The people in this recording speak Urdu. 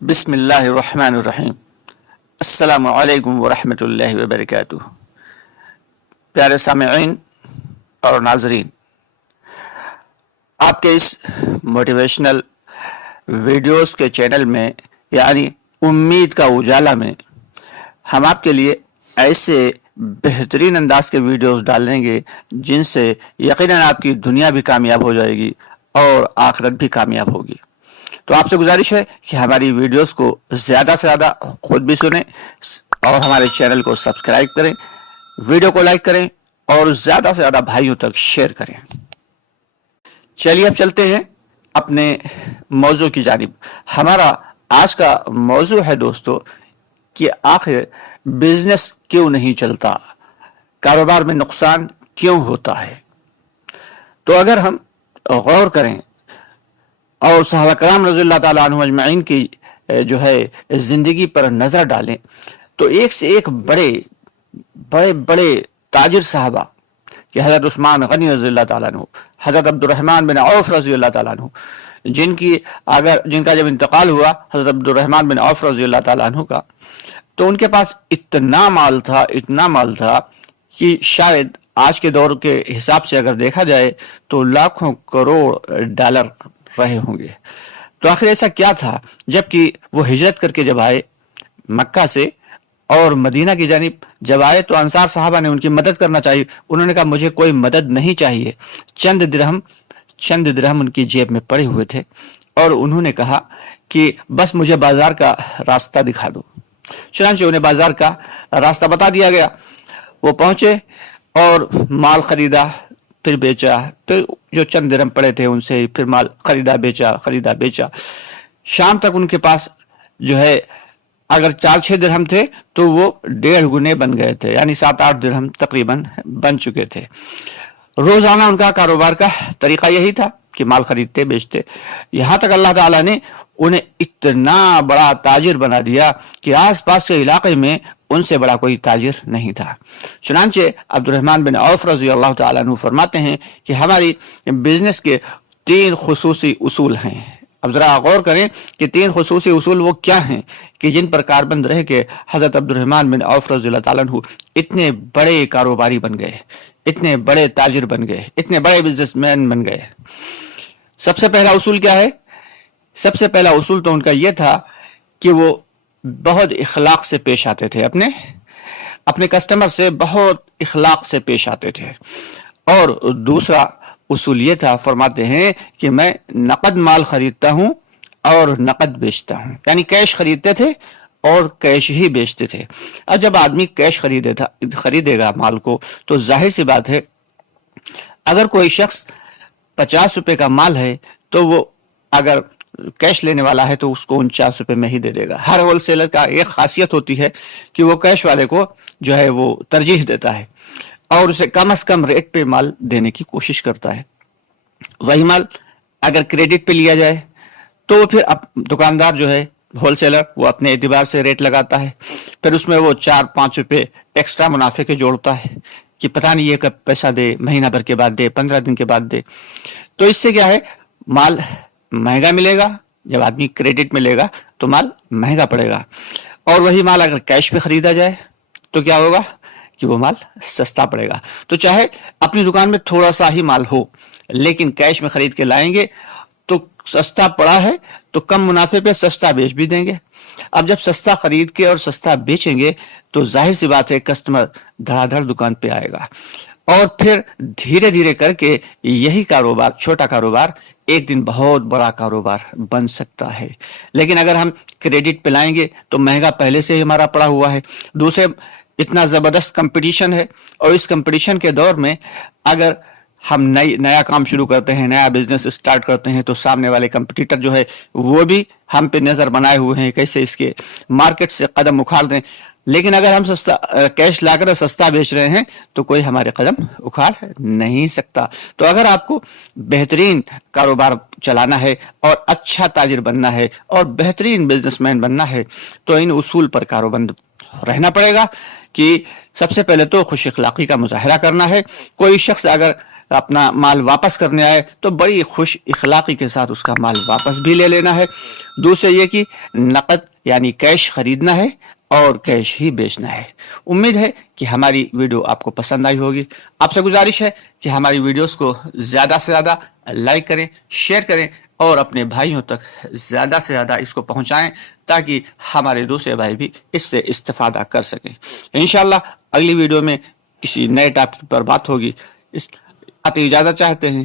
بسم اللہ الرحمن الرحیم۔ السلام علیکم ورحمۃ اللہ وبرکاتہ۔ پیارے سامعین اور ناظرین، آپ کے اس موٹیویشنل ویڈیوز کے چینل میں یعنی امید کا اجالا میں ہم آپ کے لیے ایسے بہترین انداز کے ویڈیوز ڈالیں گے جن سے یقیناً آپ کی دنیا بھی کامیاب ہو جائے گی اور آخرت بھی کامیاب ہوگی۔ تو آپ سے گزارش ہے کہ ہماری ویڈیوز کو زیادہ سے زیادہ خود بھی سنیں اور ہمارے چینل کو سبسکرائب کریں، ویڈیو کو لائک کریں اور زیادہ سے زیادہ بھائیوں تک شیئر کریں۔ چلیے اب چلتے ہیں اپنے موضوع کی جانب۔ ہمارا آج کا موضوع ہے دوستو کہ آخر بزنس کیوں نہیں چلتا، کاروبار میں نقصان کیوں ہوتا ہے۔ تو اگر ہم غور کریں اور صحابہ کرام رضی اللہ تعالیٰ عنہ اجمعین کی جو ہے زندگی پر نظر ڈالیں تو ایک سے ایک بڑے تاجر صحابہ کہ حضرت عثمان غنی رضی اللہ تعالیٰ عنہ، حضرت عبد الرحمن بن عوف رضی اللہ تعالیٰ عنہ، جن کا جب انتقال ہوا حضرت عبد الرحمن بن عوف رضی اللہ تعالیٰ عنہ کا، تو ان کے پاس اتنا مال تھا کہ شاید آج کے دور کے حساب سے اگر دیکھا جائے تو لاکھوں کروڑ ڈالر رہے ہوں گے۔ تو آخر ایسا کیا تھا جبکہ وہ ہجرت کر کے جب آئے مکہ سے اور مدینہ کی جانب جب آئے تو انصار صحابہ نے ان کی مدد کرنا چاہیے۔ انہوں نے کہا مجھے کوئی مدد نہیں چاہیے۔ چند درہم ان کی جیب میں پڑے ہوئے تھے اور انہوں نے کہا کہ بس مجھے بازار کا راستہ دکھا دو۔ چنانچہ انہیں بازار کا راستہ بتا دیا گیا۔ وہ پہنچے اور مال خریدا، پھر بیچا، پھر جو چند درہم پڑے تھے ان سے پھر مال خریدا بیچا۔ شام تک ان کے پاس جو ہے اگر 4-6 درہم تھے تو وہ 1.5 گنے بن گئے تھے، یعنی 7-8 درہم تقریباً بن چکے تھے۔ روزانہ ان کا کاروبار کا طریقہ یہی تھا کہ مال خریدتے بیچتے، یہاں تک اللہ تعالیٰ نے انہیں اتنا بڑا تاجر بنا دیا کہ آس پاس کے علاقے میں ان سے بڑا کوئی تاجر نہیں تھا۔ چنانچہ عبد الرحمن بن عوف رضی اللہ تعالیٰ عنہ فرماتے ہیں کہ ہماری بزنس کے 3 خصوصی اصول ہیں۔ اب ذرا غور کریں کہ 3 خصوصی اصول وہ کیا ہیں کہ جن پر کاربند رہ کے حضرت عبد الرحمن بن عوف رضی اللہ تعالیٰ عنہ اتنے بڑے کاروباری بن گئے، اتنے بڑے تاجر بن گئے، اتنے بڑے بزنس مین بن گئے۔ سب سے پہلا اصول کیا ہے؟ سب سے پہلا اصول تو ان کا یہ تھا کہ وہ بہت اخلاق سے پیش آتے تھے، اپنے کسٹمر سے بہت اخلاق سے پیش آتے تھے۔ اور دوسرا اصول یہ تھا، فرماتے ہیں کہ میں نقد مال خریدتا ہوں اور نقد بیچتا ہوں، یعنی کیش خریدتے تھے اور کیش ہی بیچتے تھے۔ اب جب آدمی کیش خریدے گا مال کو تو ظاہر سی بات ہے اگر کوئی شخص 50 روپے کا مال ہے تو وہ اگر کیش لینے والا ہے تو اس کو 49 روپے میں ہی دے دے گا۔ ہر ہول سیلر کا ایک خاصیت ہوتی ہے کہ وہ کیش والے کو جو ہے وہ ترجیح دیتا ہے اور اسے کم از کم ریٹ پہ مال دینے کی کوشش کرتا ہے۔ وہی مال اگر کریڈٹ پہ لیا جائے تو پھر دکاندار جو ہے ہول سیلر وہ اپنے اعتبار سے ریٹ لگاتا ہے، پھر اس میں وہ 4-5 روپے ایکسٹرا منافع کے جوڑتا ہے کہ پتہ نہیں یہ کب پیسہ دے، مہینہ بھر کے بعد دے، 15 دن کے بعد دے۔ تو اس سے کیا ہے، مال مہنگا ملے گا، جب آدمی کریڈٹ میں لے گا تو مال مہنگا پڑے گا، اور وہی مال اگر کیش پہ خریدا جائے تو کیا ہوگا کہ وہ مال سستا پڑے گا۔ تو چاہے اپنی دکان میں تھوڑا سا ہی مال ہو لیکن کیش میں خرید کے لائیں گے تو سستا پڑا ہے تو کم منافع پہ سستا بیچ بھی دیں گے۔ اب جب سستا خرید کے اور سستا بیچیں گے تو ظاہر سی بات ہے کسٹمر دھڑا دھڑ دکان پہ آئے گا، اور پھر دھیرے دھیرے کر کے یہی کاروبار، چھوٹا کاروبار ایک دن بہت بڑا کاروبار بن سکتا ہے۔ لیکن اگر ہم کریڈٹ پہ لائیں گے تو مہنگا پہلے سے ہی ہمارا پڑا ہوا ہے، دوسرے اتنا زبردست کمپٹیشن ہے، اور اس کمپٹیشن کے دور میں اگر ہم نیا کام شروع کرتے ہیں، نیا بزنس اسٹارٹ کرتے ہیں تو سامنے والے کمپٹیٹر جو ہے وہ بھی ہم پہ نظر بنائے ہوئے ہیں کیسے اس کے مارکیٹ سے قدم اکھاڑ دیں۔ لیکن اگر ہم کیش لا کر سستا بیچ رہے ہیں تو کوئی ہمارے قدم اکھاڑ نہیں سکتا۔ تو اگر آپ کو بہترین کاروبار چلانا ہے اور اچھا تاجر بننا ہے اور بہترین بزنس مین بننا ہے تو ان اصول پر کاروبند رہنا پڑے گا کہ سب سے پہلے تو خوش اخلاقی کا مظاہرہ کرنا ہے۔ کوئی شخص اگر اپنا مال واپس کرنے آئے تو بڑی خوش اخلاقی کے ساتھ اس کا مال واپس بھی لے لینا ہے۔ دوسرے یہ کہ نقد یعنی کیش خریدنا ہے اور کیش ہی بیچنا ہے۔ امید ہے کہ ہماری ویڈیو آپ کو پسند آئی ہوگی۔ آپ سے گزارش ہے کہ ہماری ویڈیوز کو زیادہ سے زیادہ لائک کریں، شیئر کریں اور اپنے بھائیوں تک زیادہ سے زیادہ اس کو پہنچائیں تاکہ ہمارے دوسرے بھائی بھی اس سے استفادہ کر سکیں۔ انشاءاللہ اگلی ویڈیو میں کسی نئے ٹاپک پر بات ہوگی۔ اس اجازت چاہتے ہیں۔